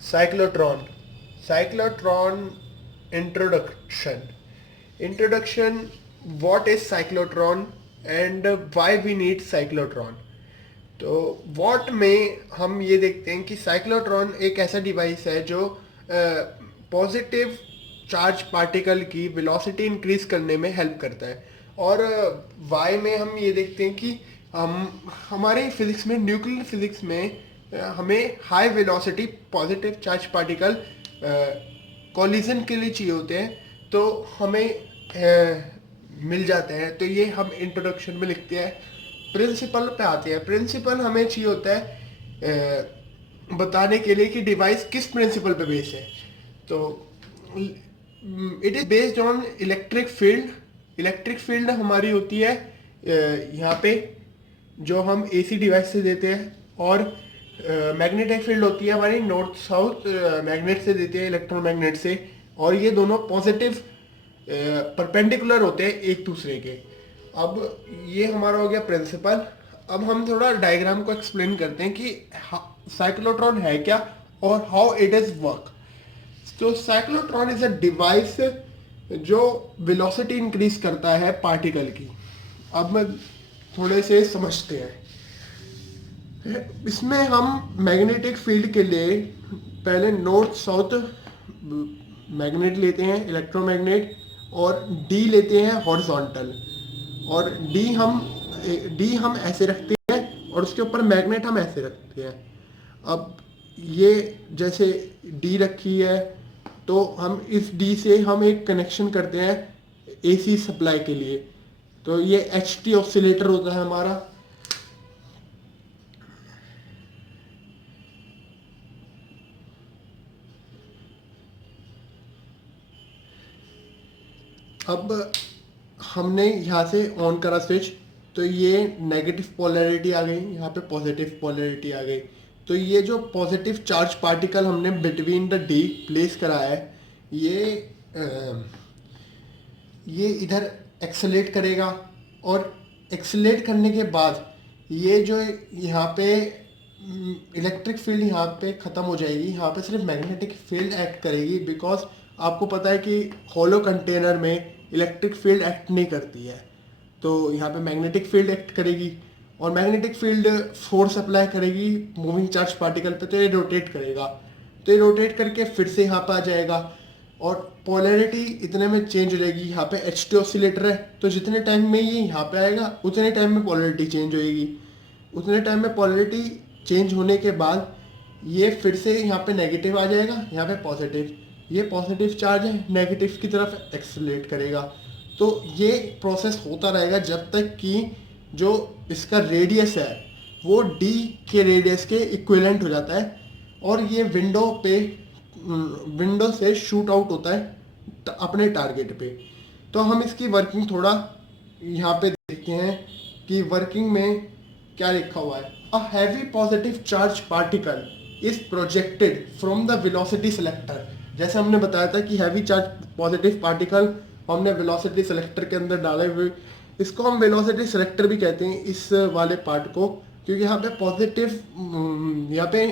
Cyclotron. Cyclotron introduction. Introduction. What is cyclotron and why we need cyclotron? तो what में हम ये देखते हैं कि साइक्लोट्रॉन एक ऐसा डिवाइस है जो पॉजिटिव चार्ज पार्टिकल की वेलोसिटी इंक्रीज करने में हेल्प करता है। और वाई में हम ये देखते हैं कि हम हमारे फिजिक्स में, न्यूक्लियर फिजिक्स में हमें high velocity positive charge particle collision के लिए चाहिए होते हैं, तो हमें मिल जाते हैं। तो ये हम इंट्रोडक्शन में लिखते हैं। प्रिंसिपल पे आते हैं। प्रिंसिपल हमें चाहिए होता है बताने के लिए कि डिवाइस किस प्रिंसिपल पे बेस है। तो it is based on electric field. Electric field हमारी होती है यहाँ पे जो हम एसी डिवाइस से देते हैं, और मैग्नेटिक फील्ड होती है हमारी नॉर्थ साउथ मैग्नेट से देते हैं, इलेक्ट्रोमैग्नेट से। और ये दोनों पॉजिटिव परपेंडिकुलर होते हैं एक दूसरे के। अब ये हमारा हो गया प्रिंसिपल। अब हम थोड़ा डायग्राम को एक्सप्लेन करते हैं कि साइक्लोट्रॉन है क्या और हाउ इट इज वर्क। तो साइक्लोट्रॉन इज अ डिवाइस जो वेलोसिटी इंक्रीज करता है पार्टिकल की। अब मैं थोड़े से समझते हैं। इसमें हम मैग्नेटिक फील्ड के लिए पहले नॉर्थ साउथ मैग्नेट लेते हैं, इलेक्ट्रोमैग्नेट, और डी लेते हैं हॉरिजॉन्टल। और डी हम ऐसे रखते हैं और उसके ऊपर मैग्नेट हम ऐसे रखते हैं। अब ये जैसे डी रखी है तो हम इस डी से हम एक कनेक्शन करते हैं एसी सप्लाई के लिए। तो ये एच टी ऑसिलेटर होता है हमारा। अब हमने यहाँ से ऑन करा स्विच, तो ये नेगेटिव पोलैरिटी आ गई, यहाँ पे पॉजिटिव पोलैरिटी आ गई। तो ये जो पॉजिटिव चार्ज पार्टिकल हमने बिटवीन द डी प्लेस करा है, ये इधर एक्सेलेरेट करेगा। और एक्सेलेरेट करने के बाद ये जो यहाँ पे इलेक्ट्रिक फील्ड यहाँ पे ख़त्म हो जाएगी, यहाँ पे सिर्फ मैग्नेटिक फील्ड एक्ट करेगी। बिकॉज आपको पता है कि हॉलो कंटेनर में इलेक्ट्रिक फील्ड एक्ट नहीं करती है, तो यहाँ पे मैग्नेटिक फील्ड एक्ट करेगी। और मैग्नेटिक फील्ड फोर्स अप्लाई करेगी मूविंग चार्ज पार्टिकल पे, तो ये रोटेट करेगा। तो ये रोटेट करके फिर से यहाँ पे आ जाएगा और पोलैरिटी इतने में चेंज हो जाएगी। यहाँ पे एच टी ऑसिलेटर है, तो जितने टाइम में ये यहाँ पे आएगा उतने टाइम में पोलैरिटी चेंज होएगी। उतने टाइम में पोलैरिटी चेंज होने के बाद ये फिर से यहाँ पे नेगेटिव आ जाएगा, यहाँ पे पॉजिटिव। ये पॉजिटिव चार्ज है, नेगेटिव की तरफ एक्सेलरेट करेगा। तो ये प्रोसेस होता रहेगा जब तक कि जो इसका रेडियस है वो डी के रेडियस के इक्विवेलेंट हो जाता है और ये विंडो से शूट आउट होता है अपने टारगेट पे। तो हम इसकी वर्किंग थोड़ा यहाँ पे देखते हैं कि वर्किंग में क्या लिखा हुआ है। A heavy positive charge particle is projected from the velocity selector. जैसे हमने बताया था कि हैवी चार्ज पॉजिटिव पार्टिकल हमने वेलोसिटी सेलेक्टर के अंदर डाले हुए, इसको हम वेलोसिटी सेलेक्टर भी कहते हैं इस वाले पार्ट को, क्योंकि यहाँ पे पॉजिटिव, यहाँ पे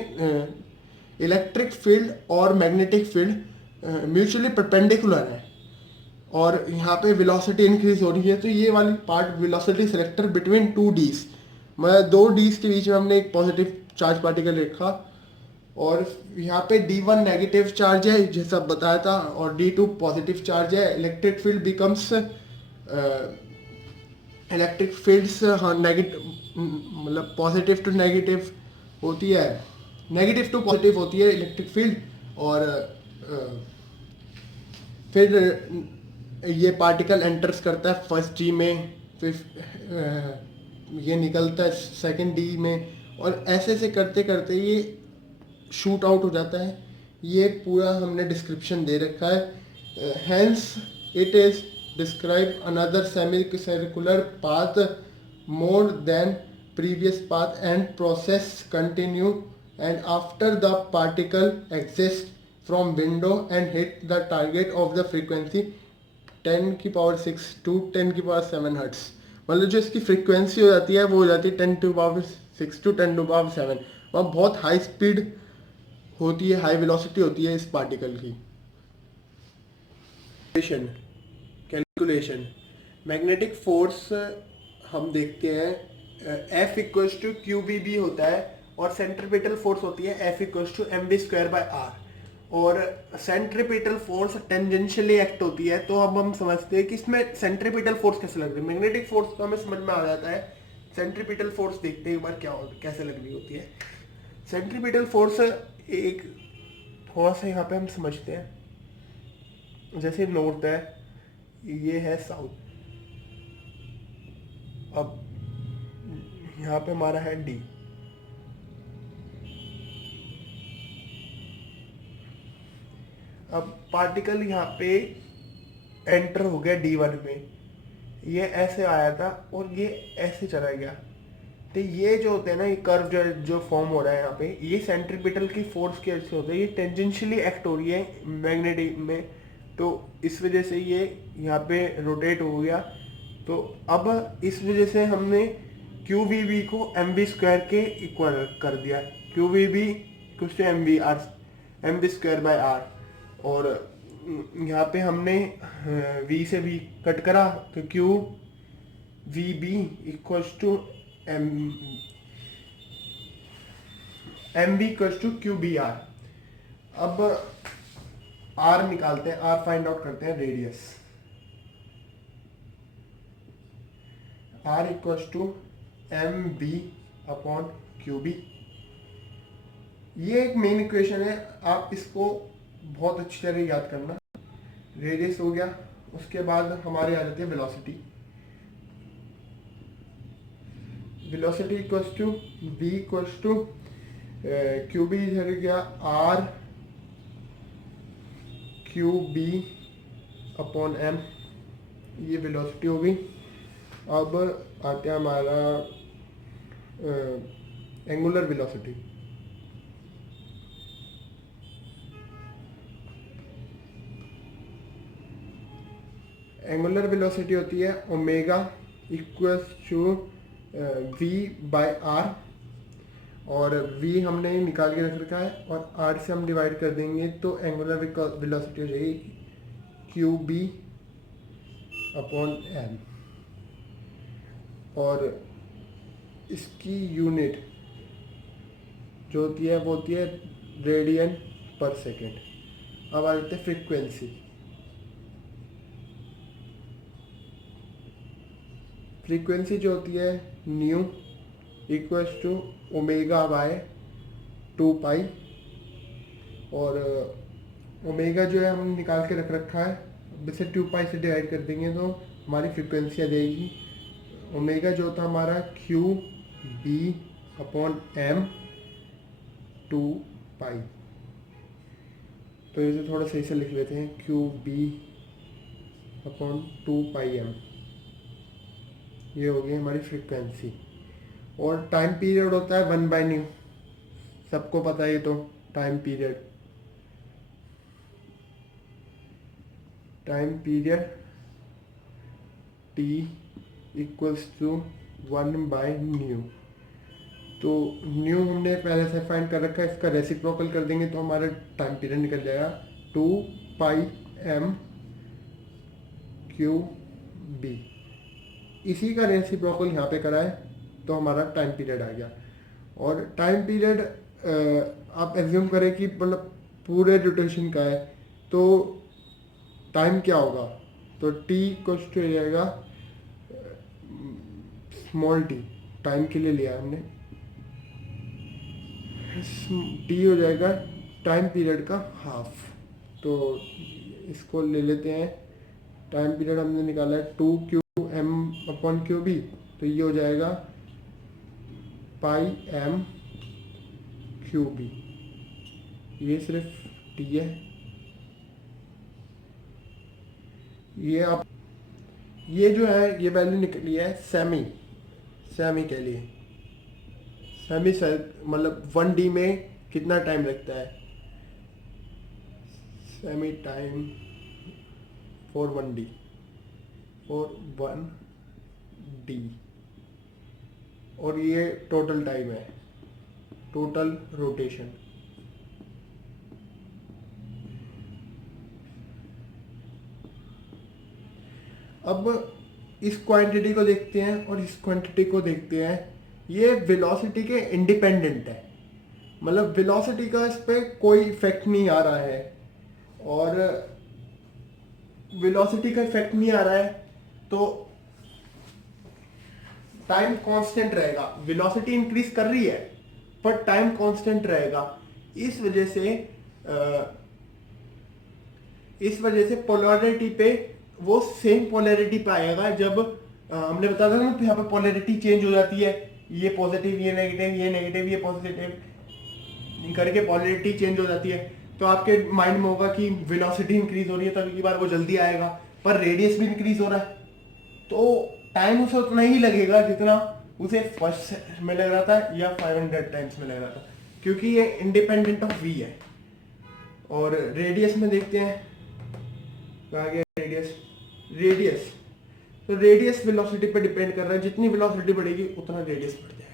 इलेक्ट्रिक फील्ड और मैग्नेटिक फील्ड म्यूचुअली परपेंडिकुलर है और यहाँ पे वेलोसिटी इंक्रीज हो रही है। तो ये वाली part velocity selector between two dees, मतलब दो डीज के बीच में हमने एक पॉजिटिव चार्ज पार्टिकल रखा। और यहाँ पे D1 नेगेटिव चार्ज है जैसा बताया था और D2 पॉजिटिव चार्ज है। Electric field becomes electric fields, हाँ नेगेटिव, मतलब पॉजिटिव टू नेगेटिव होती है, नेगेटिव टू पॉजिटिव होती है इलेक्ट्रिक फील्ड। और फिर ये पार्टिकल एंटर्स करता है फर्स्ट डी में, फिर ये निकलता है सेकंड डी में, और ऐसे ऐसे करते करते ये शूट आउट हो जाता है। ये पूरा हमने डिस्क्रिप्शन दे रखा है। Hence it is describe another semi circular path more than previous path and process continue and after the particle exits from window and hit the target of the frequency 10 की power 6 to 10 की power 7 hertz. मतलब जो इसकी frequency हो जाती है वो हो जाती है 10 to power 6 to 10 to power 7। वहाँ बहुत हाई स्पीड होती है, हाई वेलोसिटी होती है इस पार्टिकल की। कैलकुलेशन मैग्नेटिक फोर्स हम देखते हैं F equals to Q B B होता है, और सेंट्रीपिटल फोर्स होती है F equals to M B square by R, और सेंट्रीपिटल फोर्स टेंजेंशियली एक्ट होती है। तो अब हम समझते हैं कि इसमें सेंट्रीपिटल फोर्स कैसे लग रही है। मैग्नेटिक फोर्स तो हमें समझ में आ जाता है, सेंट्रीपिटल फोर्स देखते हैं एक बार कैसे लग रही होती है। सेंट्रीपिटल फोर्स एक थोड़ा सा यहाँ पे हम समझते हैं, जैसे नॉर्थ है, ये है साउथ। अब यहाँ पे हमारा है डी, अब पार्टिकल यहाँ पे एंटर हो गया D1 में, ये ऐसे आया था और ये ऐसे चला गया। तो ये जो होते हैं ना, ये कर्व जो फॉर्म हो रहा है यहाँ पे, ये सेंट्रीपिटल की फोर्स के वजह से होता है, ये टेंजेंशियली एक्ट हो रही है मैग्नेटिक में, तो इस वजह से ये यहाँ पे रोटेट हो गया। तो अब इस वजह से हमने क्यू वी बी को एम बी स्क्वायर के इक्वल कर दिया। क्यू वी बी कुछ M B R, M B square by R, और यहाँ पे हमने v से v कट करा, तो Q V B equals to M B equals to Q B R. अब r निकालते हैं, r फाइंड आउट करते हैं radius. r equals to M B upon Q B. ये एक मेन इक्वेशन है, आप इसको बहुत अच्छी तरह याद करना। रेडियस हो गया, उसके बाद हमारे आ जाती है velocity. Velocity equals to v equals to Q B, इधर गया r Q B upon m, ये वेलोसिटी हो गई। अब आते हैं हमारा एंगुलर वेलोसिटी। एंगुलर वेलोसिटी होती है omega equals to v by R, और v हमने निकाल के रख रखा है और r से हम डिवाइड कर देंगे, तो एंगुलर वेलोसिटी हो जाएगी क्यू बी अपॉन m, और इसकी यूनिट जो होती है वो होती है रेडियन पर सेकेंड। अब आ जाते हैं फ्रीक्वेंसी। फ्रीक्वेंसी जो होती है nu equals to omega by 2 pi, और ओमेगा जो है हम निकाल के रख रखा है, वैसे 2 पाई से डिवाइड कर देंगे तो हमारी फ्रीक्वेंसी आ जाएगी। ओमेगा जो होता है हमारा क्यू बी अपॉन एम 2 पाई। तो इसे थोड़ा सही से लिख लेते हैं, क्यू बी अपॉन 2 पाई एम, ये हो गई हमारी फ्रीक्वेंसी। और टाइम पीरियड होता है 1 बाय न्यू, सबको पता है ये तो। Time period t equals to 1 by nu. तो न्यू हमने पहले से फाइंड कर रखा है, इसका रेसिप्रोकल कर देंगे तो हमारा टाइम पीरियड निकल जाएगा 2 पाई एम क्यू बी। इसी का रेसिप्रोकल यहाँ पे करा है तो हमारा टाइम पीरियड आ गया। और टाइम पीरियड आप एज्यूम करें कि मतलब पूरे रोटेशन का है, तो टाइम क्या होगा, तो t इक्वल्स टू हो जाएगा स्मॉल t, टाइम के लिए लिया हमने, t हो जाएगा टाइम पीरियड का हाफ। तो इसको ले लेते हैं, टाइम पीरियड हमने निकाला है 2 Q M upon Q B, तो ये हो जाएगा पाई एम क्यू बी। ये सिर्फ टी है। ये आप ये जो है ये वैल्यू निकली है सेमी के लिए। सेमी मतलब 1D में कितना टाइम लगता है, सेमी टाइम फॉर 1D और ये टोटल टाइम है, टोटल रोटेशन। अब इस क्वांटिटी को देखते हैं और इस क्वांटिटी को देखते हैं, ये वेलोसिटी के इंडिपेंडेंट है, मतलब वेलोसिटी का इस पे कोई इफेक्ट नहीं आ रहा है, और वेलोसिटी का इफेक्ट नहीं आ रहा है तो टाइम कांस्टेंट रहेगा। वेलोसिटी इंक्रीज कर रही है पर टाइम कांस्टेंट रहेगा। इस वजह से पोलैरिटी पे वो सेम पोलैरिटी पे आएगा। जब हमने बताया था ना, यहाँ पे पोलैरिटी चेंज हो जाती है, ये पॉजिटिव ये नेगेटिव ये नेगेटिव ये पॉजिटिव करके पोलैरिटी चेंज हो जाती है। तो आपके माइंड में होगा कि वेलोसिटी इंक्रीज हो रही है तो अगली बार वो जल्दी आएगा, पर रेडियस भी इंक्रीज हो रहा है तो टाइम उसे उतना ही लगेगा जितना उसे फर्स्ट में लग रहा था या 500 टाइम्स में लग रहा था, क्योंकि ये इंडिपेंडेंट ऑफ v है। और रेडियस में देखते हैं, कहाँ गया रेडियस। तो रेडियस वेलोसिटी पे डिपेंड कर रहा है, जितनी वेलोसिटी बढ़ेगी उतना रेडियस बढ़ जाएगा।